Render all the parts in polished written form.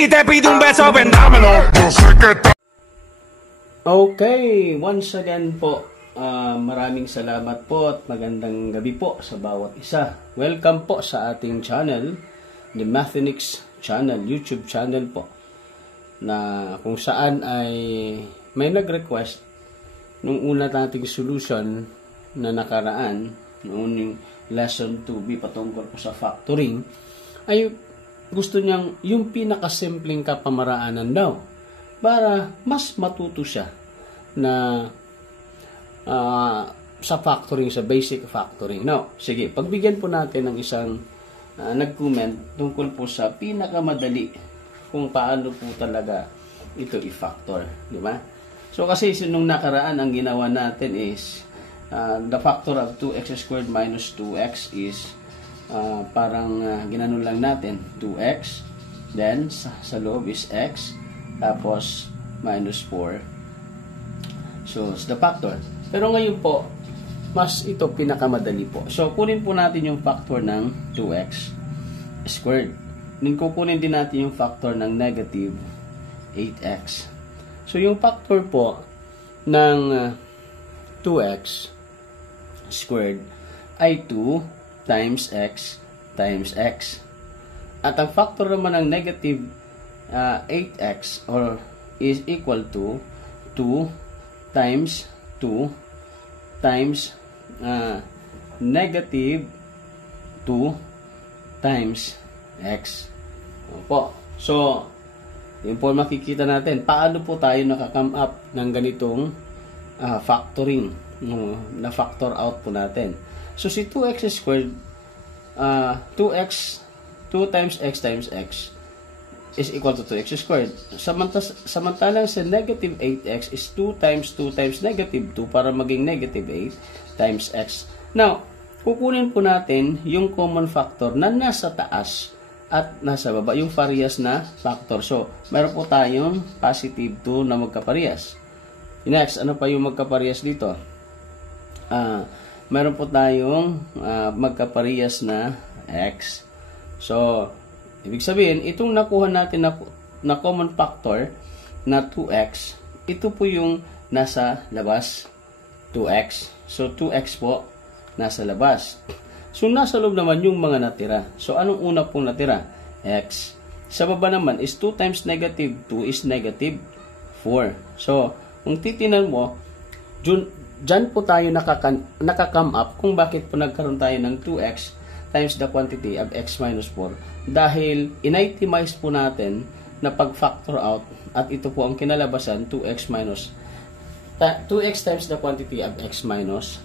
si te pide un beso, vendámelo. Yo sé que Okay, once again po, maraming salamat po at magandang gabi po sa bawat isa. Welcome po sa ating channel, The Mathenix Channel, YouTube channel po, na kung saan ay may nag-request nung una nating solution na nakaraan, noon yung lesson 2B patungkol po sa factoring, ay gusto niyang yung pinakasimpleng kapamaraanan daw para mas matuto siya na sa factoring, sa basic factoring. Now, sige, pagbigyan po natin ng isang nag-comment tungkol po sa pinakamadali kung paano po talaga ito i-factor, di ba? So, kasi nung nakaraan, ang ginawa natin is the factor of 2x squared minus 2x is parang ginanon lang natin 2x, then sa loob is x, tapos minus 4. So, it's the factor. Pero ngayon po, mas ito pinakamadali po. So, kunin po natin yung factor ng 2x squared. Then, kukunin din natin yung factor ng negative 8x. So, yung factor po ng 2x squared ay 2 times x times x. At ang factor naman ng negative 8x is equal to 2 times 2 times negative 2 times x. Opo. So, yun po makikita natin. Paano po tayo nakakome up ng ganitong factoring, na factor out po natin. So, si 2x squared, 2x, 2 times x is equal to 2x squared. Samantalang sa negative 8x is 2 times negative 2 para maging negative 8 times x. Now, kukunin po natin yung common factor na nasa taas at nasa baba, yung parehas na factor. So, meron po tayong positive 2 na magkaparehas. Next, ano pa yung magkaparehas dito? Meron po tayong magkaparehas na x. So, ibig sabihin, itong nakuha natin na common factor na 2x, ito po yung nasa labas, 2x. So, 2x po nasa labas. So, nasa loob naman yung mga natira. So, anong una pong natira? X. Sa baba naman is 2 times negative 2 is negative 4. So, kung titinan mo, dyan po tayo nakakome up kung bakit po nagkaroon tayo ng 2x times the quantity of x minus 4. Dahil in-itemize po natin na pag-factor out at ito po ang kinalabasan 2x times the quantity of x minus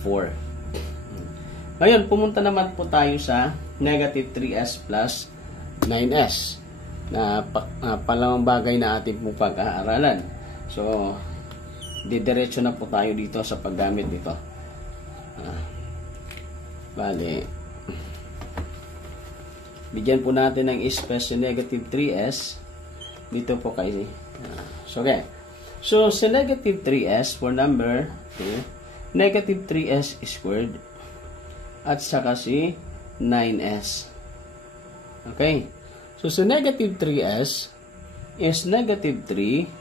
4. Ngayon, pumunta naman po tayo sa negative 3s plus 9s na palamang bagay na ating pong pag-aaralan. So, didiretso na po tayo dito sa paggamit nito. Bale, bigyan po natin ng space yung negative 3s dito po kay so okay. So sa negative 3s for number 2, negative 3s squared at saka si 9s. Okay. So sa negative 3s is negative 3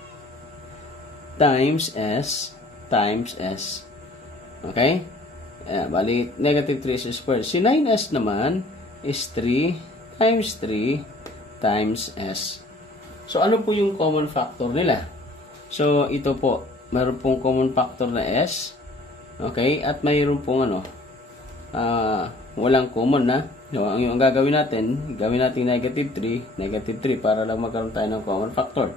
times s times s. Okay? Bali negative 3s squared. Si 9s naman is 3 times 3 times s. So, ano po yung common factor nila? So, ito po, mayroon pong common factor na s. Okay? At mayroon pong walang common na. So, ang gagawin natin, gawin natin negative 3 para lang magkaroon tayo ng common factor.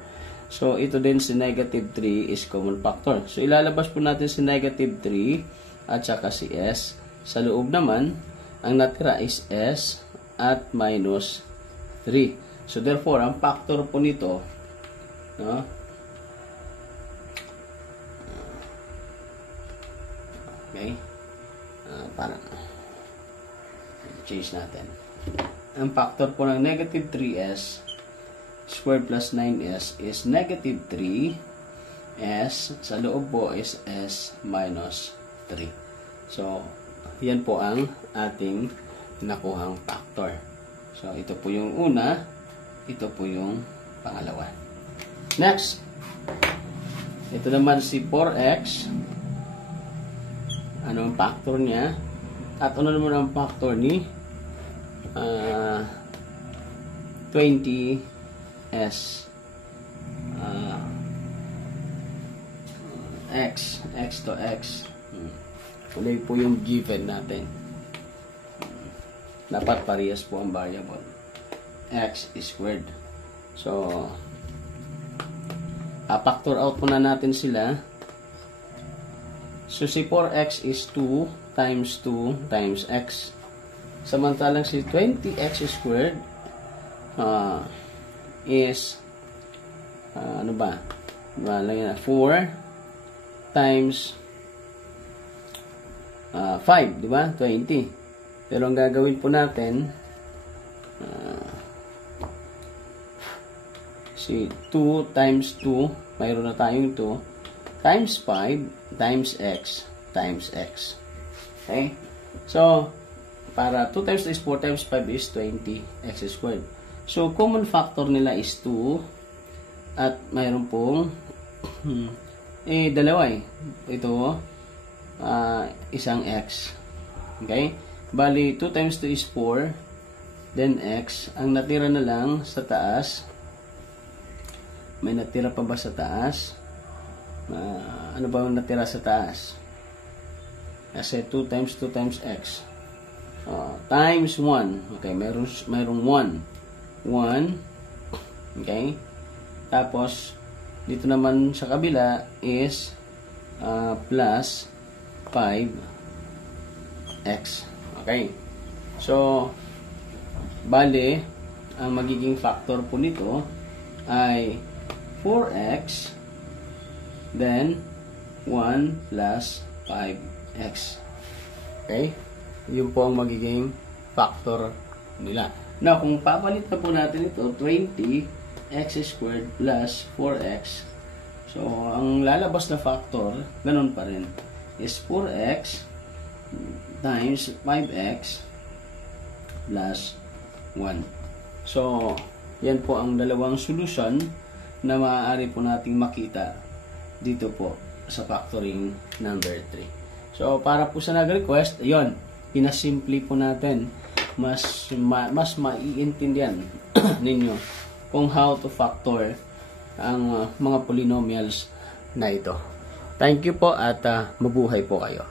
So, ito din si negative 3 is common factor. So, ilalabas po natin si negative 3 at saka si s. Sa loob naman, ang natira is s at minus 3. So, therefore, ang factor po nito, no? Okay? Parang, change natin. Ang factor po ng negative 3s squared plus 9s is negative 3s. Sa loob po is s minus 3. So, yan po ang ating nakuhang factor. So, ito po yung una. ito po yung pangalawa. Next, ito naman si 4x. Ano ang factor niya? At ano naman ang factor ni 20s x to x. Kulay po yung given natin. Dapat parehas po ang variable. X squared. So, factor out po na natin sila. So, si 4x is 2 times 2 times x. Samantalang si 20x squared is ano ba? 4 times 5, di ba? 20. Pero ang gagawin po natin si 2 times 2, mayroon na tayong 2 times 5 times x times x. Okay? So, para 2 times 2 is 4 times 5 is 20x squared. So, common factor nila is 2 at mayroon pong dalawa eh. Ito, isang x. Okay? Bali, 2 times 2 is 4, then x. Ang natira na lang sa taas, may natira pa ba sa taas? Ano ba ang natira sa taas? Kasi 2 times 2 times x. Times 1. Okay, mayroong 1. 1. Okay? Tapos, dito naman sa kabila is plus 5x. Okay? So, bale, ang magiging factor po nito ay 4x then 1 plus 5x. Okay? Yun po ang magiging factor nila. Now, kung papalit na po natin ito, 20x squared plus 4x. So, ang lalabas na factor, ganun pa rin, is 4x times 5x plus 1. So, yan po ang dalawang solusyon na maaari po nating makita dito po sa factoring number 3. So, para po sa nag-request, ayun, pinasimple po natin. Mas maiintindihan ninyo kung how to factor ang mga polynomials na ito. Thank you po at mabuhay po kayo.